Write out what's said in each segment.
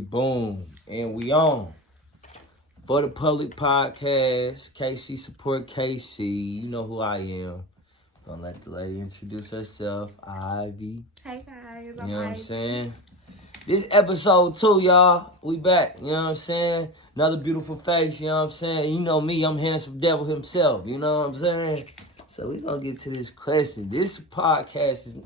Boom, and we on. For the Public Podcast, KC support KC. You know who I am. Gonna let the lady introduce herself. Ivy. Hey guys, You know what I'm saying? This episode 2, y'all. We back. You know what I'm saying? Another beautiful face. You know what I'm saying? You know me. I'm handsome devil himself. You know what I'm saying? So we gonna get to this question. This podcast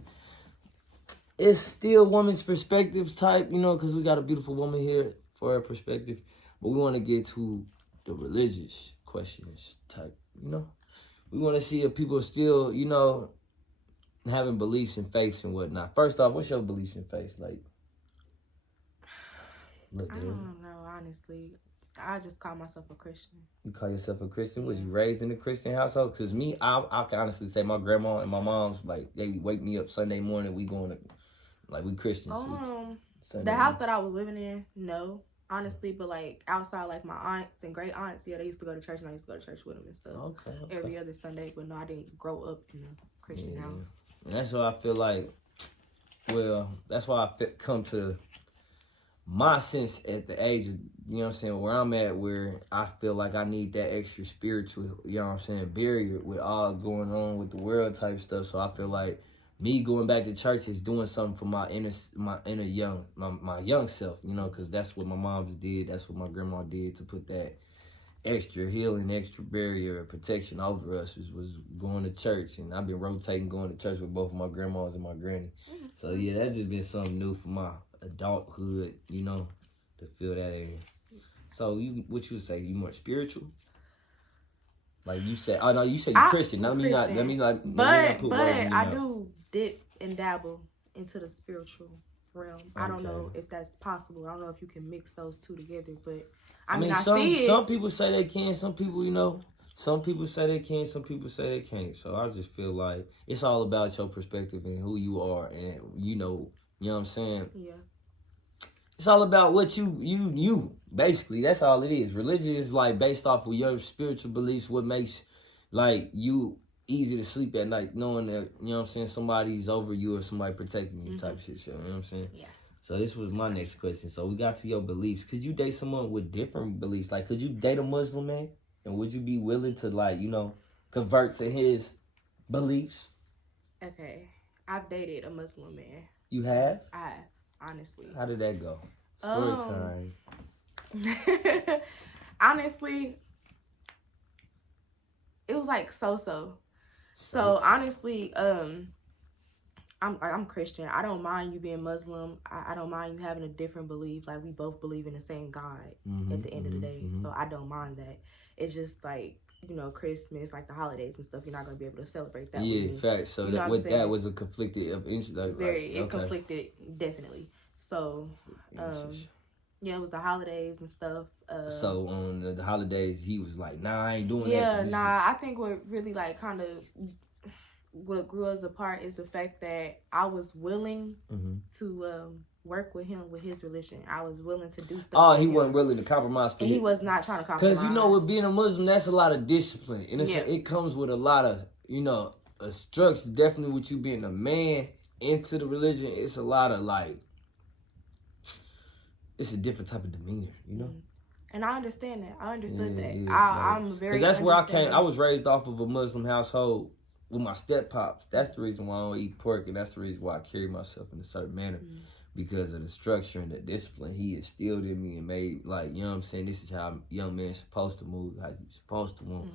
it's still woman's perspective type, you know, because we got a beautiful woman here for her perspective. But we want to get to the religious questions type, you know. We want to see if people are still, you know, having beliefs and faiths and whatnot. First off, what's your beliefs and faiths? Like, look, I don't know, honestly. I just call myself a Christian. You call yourself a Christian? Was you raised in a Christian household? Because me, I can honestly say my grandma and my mom's, like, they wake me up Sunday morning, we going to, like, we Christians. The house that I was living in, no, honestly, but like outside, like my aunts and great aunts, yeah, they used to go to church, and I used to go to church with them and stuff. Okay. Every other Sunday, but no, I didn't grow up in a Christian house. And that's why I feel like, well, that's why I come to my sense at the age of, you know what I'm saying, where I'm at, where I feel like I need that extra spiritual, you know what I'm saying, barrier with all going on with the world type stuff. So I feel like me going back to church is doing something for my inner young, my young self, you know, because that's what my mom did. That's what my grandma did to put that extra healing, extra barrier of protection over us was going to church. And I've been rotating going to church with both of my grandmas and my granny. So yeah, that's just been something new for my adulthood, you know, to feel that area. So what you would say? You more spiritual? Like you said, oh no, you said you're Christian. Let me not put but I do dip and dabble into the spiritual realm. Okay. I don't know if that's possible. I don't know if you can mix those two together, but I mean some people say they can, some people, you know, some people say they can, some people say they can't. So I just feel like it's all about your perspective and who you are, and you know what I'm saying? Yeah. It's all about what you basically. That's all it is. Religion is like based off of your spiritual beliefs. What makes like you easy to sleep at night, knowing that, you know what I'm saying, somebody's over you or somebody protecting you type shit. You know what I'm saying? Yeah. So this was my next question. So we got to your beliefs. Could you date someone with different beliefs? Like, could you date a Muslim man, and would you be willing to, like, you know, convert to his beliefs? Okay, I've dated a Muslim man. You have? I have. Honestly. How did that go? Story time. Honestly, it was like so. So honestly, I'm Christian. I don't mind you being Muslim. I don't mind you having a different belief. Like, we both believe in the same God at the end of the day. So I don't mind that. It's just like, you know, Christmas, like the holidays and stuff, you're not gonna be able to celebrate that. Yeah, facts. So that was a conflicted of interest. It conflicted, definitely. So, yeah, it was the holidays and stuff. So on the holidays, he was like, "Nah, I ain't doing that." Yeah, nah. I think what really like kind of what grew us apart is the fact that I was willing to work with him with his religion. I was willing to do stuff. Oh, he wasn't willing to compromise for him. He was not trying to compromise. Because, you know, with being a Muslim, that's a lot of discipline. And it comes with a lot of, you know, a structure. Definitely with you being a man into the religion, it's a lot of, like, it's a different type of demeanor, you know? And I understand that. I understood that. I'm very. Because that's where I came. I was raised off of a Muslim household with my step-pops. That's the reason why I don't eat pork, and that's the reason why I carry myself in a certain manner. Because of the structure and the discipline he instilled in me and made, like, you know what I'm saying, this is how a young man's supposed to move, how you're supposed to move.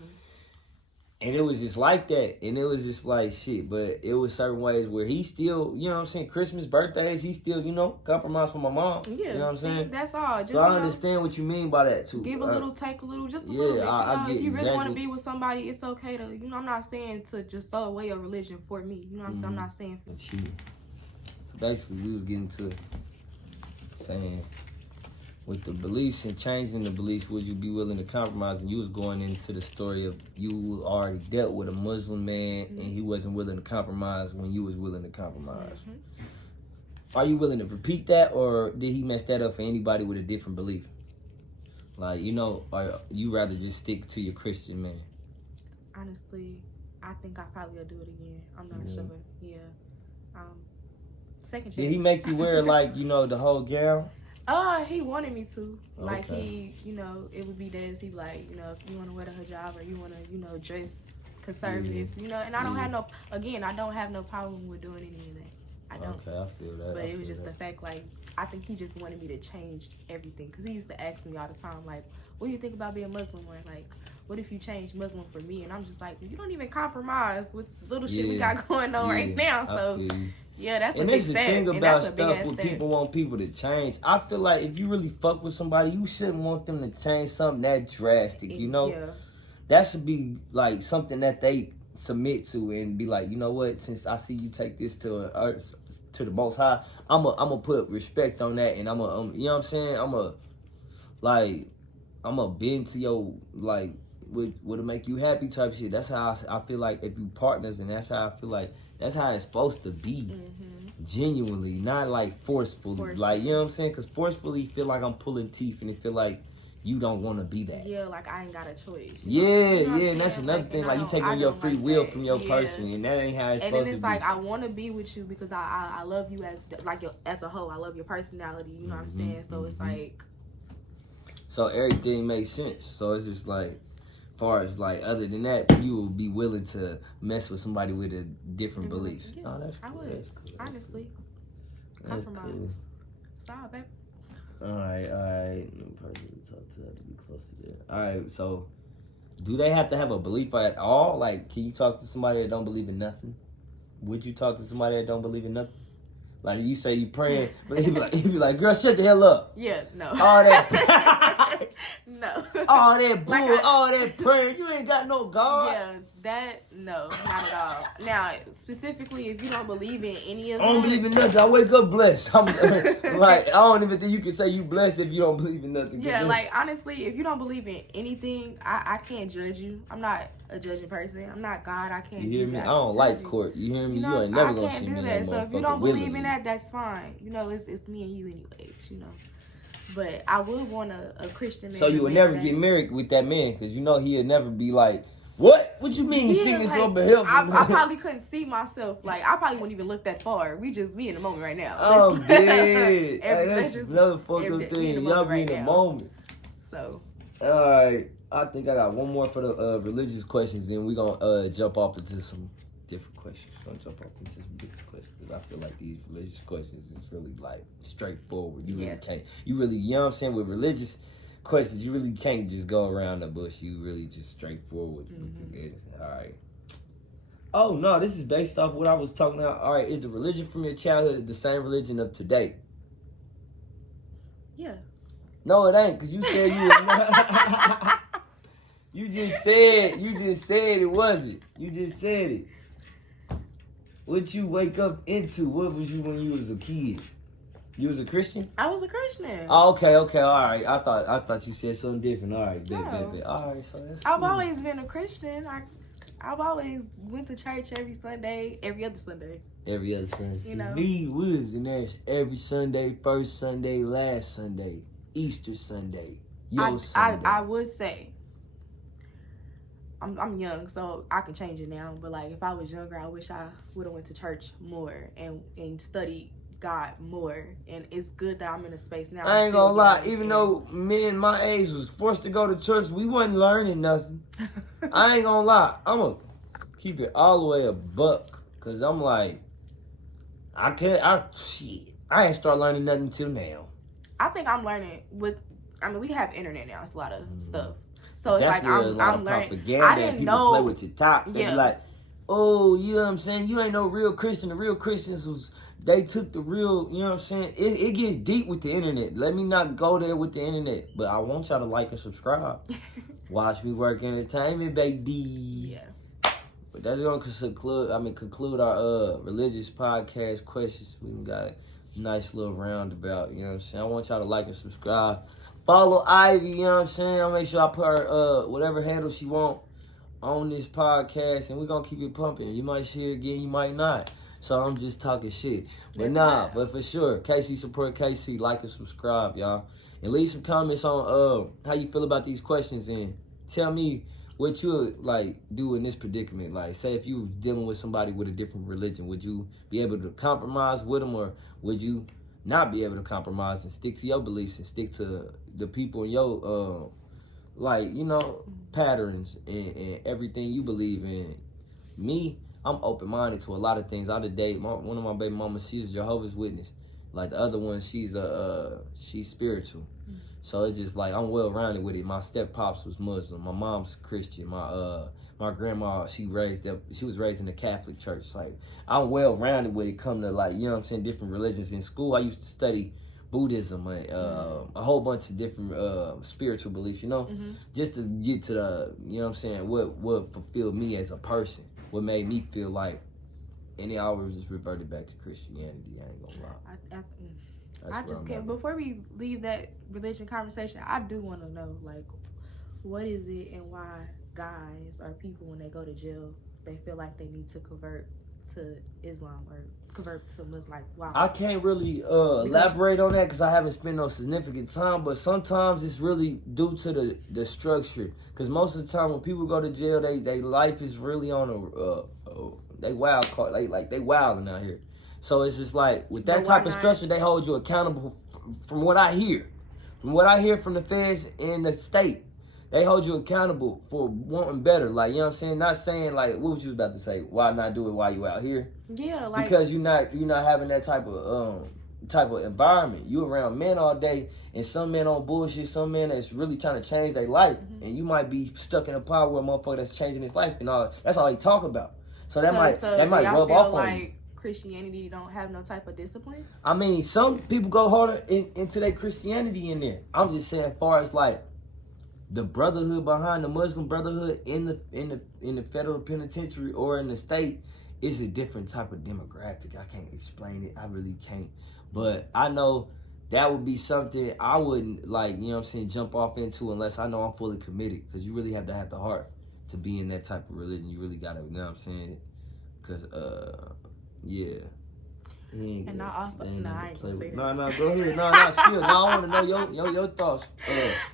And it was just like that. And it was just like shit. But it was certain ways where he still, you know what I'm saying, Christmas, birthdays, he still, you know, compromised for my mom. Yeah. You know what I'm saying? That's all. Just, so I understand what you mean by that, too. Give a little, take a little, just a little bit. I get if you really want to be with somebody, it's okay to, you know, I'm not saying to just throw away your religion for me. You know what I'm saying? I'm not saying for you. Basically, we was getting to saying, with the beliefs and changing the beliefs, would you be willing to compromise? And you was going into the story of you already dealt with a Muslim man and he wasn't willing to compromise when you was willing to compromise. Are you willing to repeat that, or did he mess that up for anybody with a different belief? Like, you know, or you rather just stick to your Christian man? Honestly, I think I probably will do it again. I'm not sure. Yeah. Second chance. Did he make you wear, like, you know, the whole gown? He wanted me to. Okay. Like, he, you know, it would be days he'd be like, you know, if you want to wear the hijab or you want to, you know, dress conservative, you know, and I don't have no, again, I don't have no problem with doing any of that. I don't. Okay, I feel that. But it was just the fact, like, I think he just wanted me to change everything. Because he used to ask me all the time, like, what do you think about being Muslim? Or, like, what if you change Muslim for me? And I'm just like, you don't even compromise with the little shit we got going on right now. So, yeah, that's a big step. And that's the thing about stuff when people want people to change. I feel like if you really fuck with somebody, you shouldn't want them to change something that drastic, you know? Yeah. That should be, like, something that they submit to and be like, you know what, since I see you take this to the Most High, I'm gonna put respect on that, and I'm gonna, you know what I'm saying, I'm gonna bend to your, like, what'll make you happy type shit. That's how I feel like if you partners, and that's how I feel like that's how it's supposed to be. Genuinely, not like forcefully. Like, you know what I'm saying, because forcefully feel like I'm pulling teeth, and it feel like you don't want to be that. Yeah, like I ain't got a choice. Yeah, and that's another thing. Like, you taking your free will from your person, and that ain't how it's supposed to be. And then it's like, I want to be with you because I love you as a whole. I love your personality. You know what I'm saying? So it's like. So everything makes sense. So it's just like, as far as like, other than that, you will be willing to mess with somebody with a different beliefs. Yeah, no, that's cool. I would. That's cool. Honestly, compromise. Cool. Stop, babe. All right. Probably talk to that to be close to that. All right, so do they have to have a belief at all? Like, can you talk to somebody that don't believe in nothing? Would you talk to somebody that don't believe in nothing? Like, you say you praying, but he'd be like, girl, shut the hell up. Yeah, no. All that. No. All that bull, like all that praying. You ain't got no God. Yeah, no, not at all. Now, specifically, if you don't believe in any of them. I don't believe in nothing. I wake up blessed. I'm like, I don't even think you can say you blessed if you don't believe in nothing. Yeah, like, honestly, if you don't believe in anything, I can't judge you. I'm not a judging person. I'm not God. I can't. You hear me? I don't like court. You hear me? You ain't never gonna see me in that. So if you don't believe in that, that's fine. You know, it's me and you anyways. You know. But I would want a Christian man. So you would never get married with that man, because you know he'd never be like, what? What you mean sickness like, over here? I probably couldn't see myself. Like, I probably wouldn't even look that far. We just be in the moment right now. Oh, dead. That's another fucked up thing. Y'all be in the moment. So. All right. I think I got one more for the religious questions, then we're going to jump off into some different questions. We're going to jump off into some different questions, because I feel like these religious questions is really, like, straightforward. You really can't. You know what I'm saying, with religious questions, you really can't just go around the bush. You really just straightforward. All right. Oh, no, this is based off what I was talking about. All right, is the religion from your childhood the same religion of today? Yeah. No, it ain't, because you said you was You just said it wasn't. You just said it. What you wake up into? What was you when you was a kid? You was a Christian? I was a Christian. Oh, okay, all right. I thought you said something different. All right, baby. All right, so that's cool. I've always been a Christian. I've always went to church every Sunday, every other Sunday. Every other Sunday. You know. Me was in there every Sunday, first Sunday, last Sunday, Easter Sunday, Sunday. I would say. I'm young, so I can change it now. But like, if I was younger, I wish I would have went to church more and studied God more. And it's good that I'm in a space now. I ain't gonna lie, even though men my age was forced to go to church, we wasn't learning nothing. I ain't gonna lie, I'm gonna keep it all the way a buck, cause I'm like, I ain't start learning nothing till now. I think I'm learning we have internet now. It's a lot of stuff. So it's that's like where I'm learning. Propaganda, I didn't know. Play with your tops. They be like, oh, you know what I'm saying? You ain't no real Christian. The real Christians they took the real, you know what I'm saying? It gets deep with the internet. Let me not go there with the internet. But I want y'all to like and subscribe. Watch Me Work Entertainment, baby. Yeah. But that's going to conclude our religious podcast questions. We got a nice little roundabout, you know what I'm saying? I want y'all to like and subscribe. Follow Ivy, you know what I'm saying? I'll make sure I put her whatever handle she want on this podcast, and we're going to keep it pumping. You might share again, you might not. So I'm just talking shit. But but for sure, KC support KC. Like and subscribe, y'all. And leave some comments on how you feel about these questions, and tell me what you would like do in this predicament. Like, say if you were dealing with somebody with a different religion, would you be able to compromise with them, or would you not be able to compromise and stick to your beliefs and stick to the people in your like, you know, patterns and everything you believe in. Me, I'm open-minded to a lot of things. Out of date, one of my baby mamas, she's a Jehovah's Witness. Like the other one, she's spiritual. So it's just like I'm well-rounded with it. My step-pops was Muslim. My mom's Christian. My grandma, she was raised in the Catholic church. Like I'm well-rounded with it. Come to like, you know what I'm saying, different religions. In school, I used to study Buddhism and a whole bunch of different spiritual beliefs, you know, just to get to the, you know what I'm saying, what fulfilled me as a person, what made me feel like, and then I always just reverted back to Christianity. I ain't gonna lie. I just can't. Before we leave that religion conversation, I do want to know, like, what is it and why guys or people, when they go to jail, they feel like they need to convert to Islam or convert to Muslim? Like, wow. I can't really elaborate on that because I haven't spent no significant time, but sometimes it's really due to the structure. Because most of the time when people go to jail, they life is really on they wild card, like they wilding out here. So it's just like with that type of structure, they hold you accountable. From what I hear, from the feds and the state, they hold you accountable for wanting better. Like, you know what I'm saying? Not saying like, what was you about to say? Why not do it while you out here? Yeah, like, because you're not having that type of environment. You around men all day, and some men on bullshit, some men that's really trying to change their life, and you might be stuck in a power where a motherfucker that's changing his life and all. That's all they talk about. So that might rub off on you. Christianity don't have no type of discipline? I mean, some people go harder into their Christianity in there. I'm just saying, as far as like the brotherhood behind the Muslim Brotherhood in the federal penitentiary or in the state is a different type of demographic. I can't explain it. I really can't. But I know that would be something I wouldn't, like, you know what I'm saying, jump off into unless I know I'm fully committed. Because you really have to have the heart to be in that type of religion. You really got to, you know what I'm saying? Because, yeah. And I also, I ain't gonna say that. No, go ahead. Still. No, I want to know your thoughts.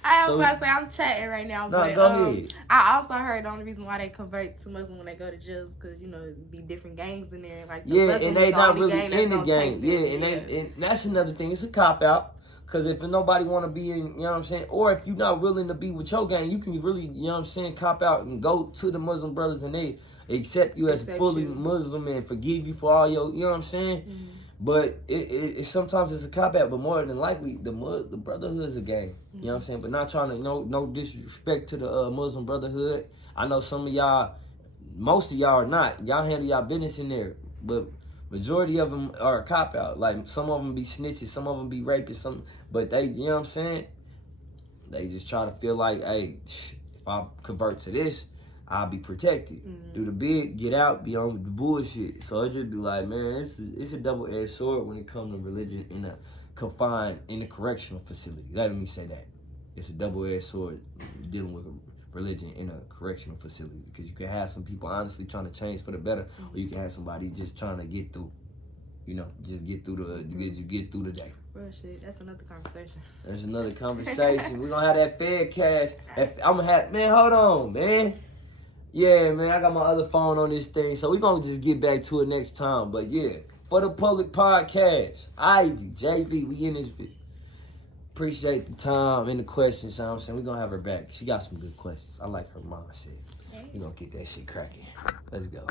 I was about to say, I'm chatting right now, but go ahead. I also heard the only reason why they convert to Muslim when they go to jail is because, you know, it'd be different gangs in there. Like, and they not really in the gang. And that's another thing. It's a cop-out. Because if nobody want to be in, you know what I'm saying, or if you're not willing to be with your gang, you can really, you know what I'm saying, cop out and go to the Muslim brothers and they accept you as fully Muslim and forgive you for all your, you know what I'm saying? Mm-hmm. But it sometimes it's a cop out, but more than likely the brotherhood is a gang. You know what I'm saying? But not trying to, no disrespect to the Muslim Brotherhood. I know some of y'all, most of y'all are not. Y'all handle y'all business in there, but majority of them are a cop out. Like some of them be snitches, some of them be rapists, but they, you know what I'm saying? They just try to feel like, hey, if I convert to this, I'll be protected. Do the big, get out, be on the bullshit. So it just be like, man, it's a double-edged sword when it comes to religion in a correctional facility. Let me say that. It's a double-edged sword dealing with religion in a correctional facility, because you can have some people honestly trying to change for the better, or you can have somebody just trying to get through. You know, just get through the day. Real shit. That's another conversation. There's another conversation. We're gonna have that Fed cash. I'm gonna have, man, hold on, man. Yeah, man, I got my other phone on this thing, so we're gonna just get back to it next time. But yeah, for the public podcast, Ivy, JV, we in this bitch. Appreciate the time and the questions, you know what I'm saying? We're gonna have her back. She got some good questions. I like her mindset. We're gonna get that shit cracking. Let's go.